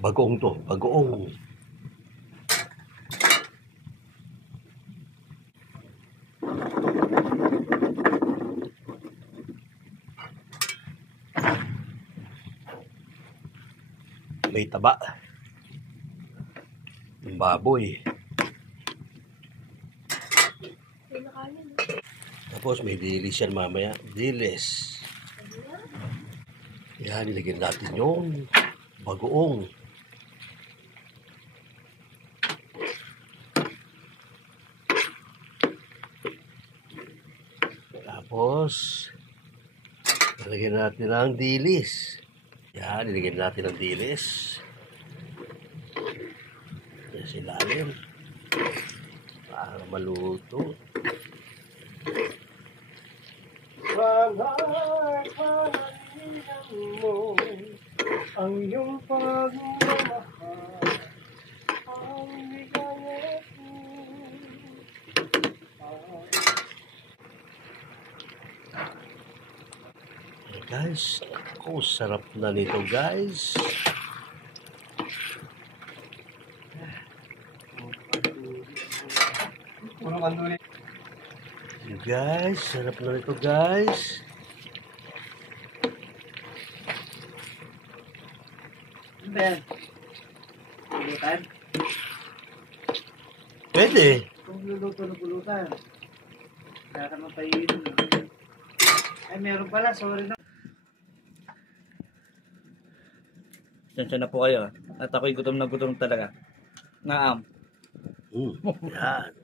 Bagoong to, bagoong. May taba. Yung baboy. Tapos may dilis yan mamaya. Dilis. Yan, nilagyan natin yung bagoong. Tapos, nilagyan natin ang dilis. Yan, nilagyan natin ang dilis. Yan sa ilalim. Para maluto. Pag-aalinan mo ang iyong pagmamahal, ang ligaya ko. Hey guys, ako sarap na nito guys. Guys, sarap na nito guys. Ben, pulutan? Pwede. Kung luluto ng pulutan, kaya ka mapayin. Ay, meron pala, sorry na. Sensya na po kayo. At ako'y gutom na gutom talaga. Naam. Yan.